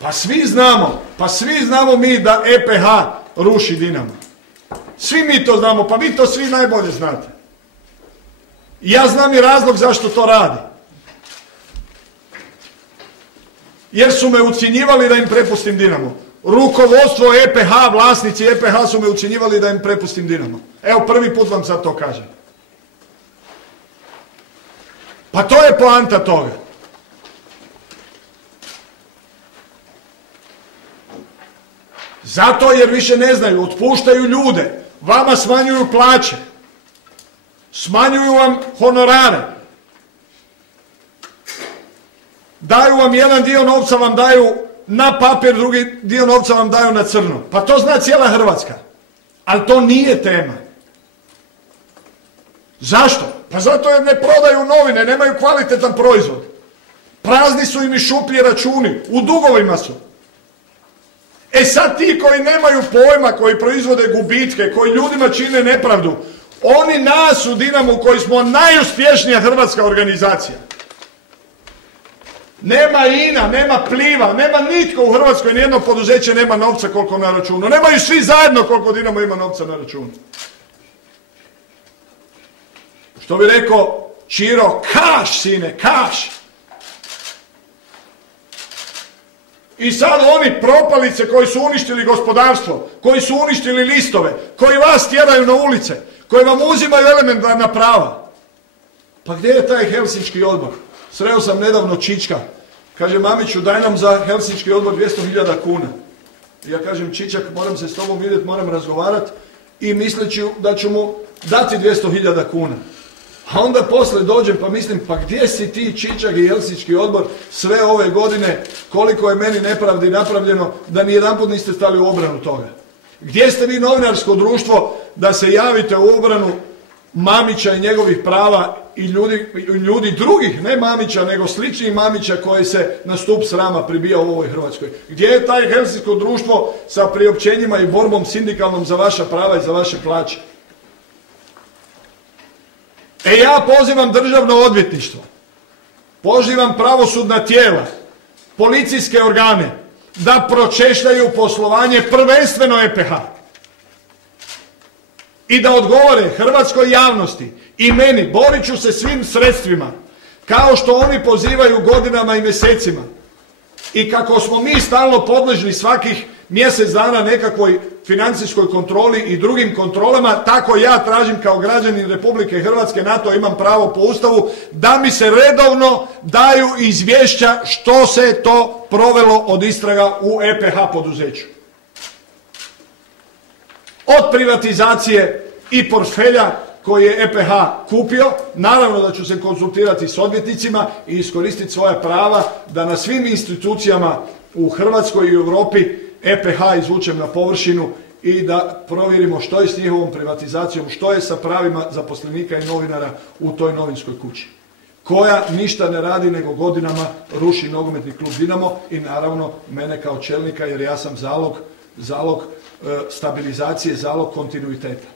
Pa svi znamo mi da EPH ruši Dinamo. Svi mi to znamo, pa vi to svi najbolje znate. I ja znam i razlog zašto to radi. Jer su me ucjenjivali da im prepustim Dinamo. Rukovodstvo EPH, vlasnici EPH su me ucjenjivali da im prepustim Dinamo. Evo, prvi put vam sad to kažem. Pa to je poanta toga. Zato jer više ne znaju, otpuštaju ljude, vama smanjuju plaće, smanjuju vam honorare, daju vam jedan dio novca, vam daju na papir, drugi dio novca vam daju na crno. Pa to zna cijela Hrvatska. Ali to nije tema. Zašto? Pa zato jer ne prodaju novine, nemaju kvalitetan proizvod. Prazni su im i šuplji računi, u dugovima su. E sad ti koji nemaju pojma, koji proizvode gubitke, koji ljudima čine nepravdu, oni nas u Dinamu koji smo najuspješnija hrvatska organizacija. Nema INA, nema Pliva, nema nitko u Hrvatskoj, nijedno poduzeće nema novca koliko na računu. Nemaju svi zajedno koliko Dinamo ima novca na računu. Što bi rekao Čiro, kaš sine, kaš. I sad oni propalice koji su uništili gospodarstvo, koji su uništili listove, koji vas tjeraju na ulice, koji vam uzimaju elementarna prava. Pa gdje je taj Helsinški odbor? Sreo sam nedavno Čička. Kaže, Mamiću, daj nam za Helsinški odbor 200.000 kuna. Ja kažem, Čičak, moram se s tobom vidjeti, moram razgovarati i misleći da ću mu dati 200.000 kuna. A onda poslije dođem pa mislim, pa gdje si ti Čičak i Helsinški odbor sve ove godine, koliko je meni nepravdi napravljeno, da ni jedanput niste stali u obranu toga? Gdje ste vi novinarsko društvo da se javite u obranu Mamića i njegovih prava i ljudi drugih, ne Mamića, nego sličnih Mamića koji se na stup srama pribija u ovoj Hrvatskoj? Gdje je taj Helsinško društvo sa priopćenjima i borbom sindikalnom za vaša prava i za vaše plaće? E ja pozivam državno odvjetništvo, pozivam pravosudna tijela, policijske organe da pročešljaju poslovanje prvenstveno EPH i da odgovore hrvatskoj javnosti i meni, borit ću se svim sredstvima, kao što oni pozivaju godinama i mjesecima i kako smo mi stalno podležni svakih mjesec dana nekakvoj financijskoj kontroli i drugim kontrolama, tako ja tražim kao građanin Republike Hrvatske, na to imam pravo po Ustavu, da mi se redovno daju izvješća što se to provelo od istraga u EPH poduzeću. Od privatizacije i portfelja koji je EPH kupio, naravno da ću se konzultirati s odvjetnicima i iskoristiti svoja prava da na svim institucijama u Hrvatskoj i u Europi EPH izvučem na površinu i da provjerimo što je s njihovom privatizacijom, što je sa pravima zaposlenika i novinara u toj novinskoj kući, koja ništa ne radi nego godinama ruši nogometni klub Dinamo i naravno mene kao čelnika, jer ja sam zalog stabilizacije, zalog kontinuiteta.